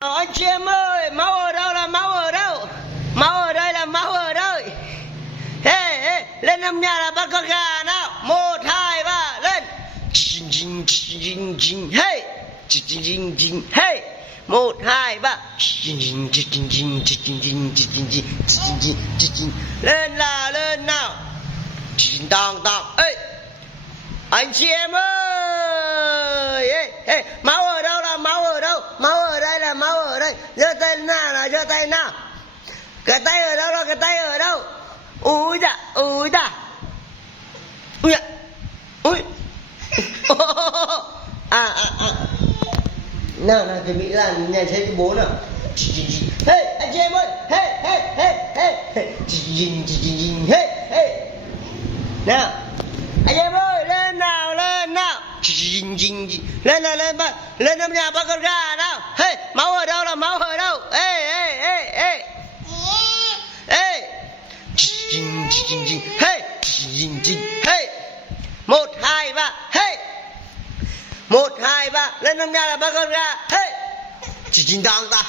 Anh chị em ơi, máu ở đâu là máu ở đâu? Máu ở đây là máu ở đâu? Hey, hey, lên năm nhà là bắt con gà nào. 1, 2, 3, lên. Hey, hey. 1, 2, 3. Lên nào. Tòng tòng. Ê, anh chị em ơi, ê, ê, máu ở đâu là máu ở đâu? Máu ở đây là máu ở đây. Giơ tay nào là giơ tay nào. Cái tay ở đâu là cái tay ở đâu? Úi da, úi da. Úi da. Úi. À. Nào, chuẩn bị làm nhà chơi bố nào. Hey, anh chị em ơi. Hey. Hey. Nào. Anh em ơi, lên nào. Lên năm nhà bắt con gà nào. Hey, máu ở đâu là máu ở đâu? Ê. Hey. 1, 2, 3. Hey. 1, 2, 3. Lên năm nhà là bắt con gà. Hey. Tòng ta.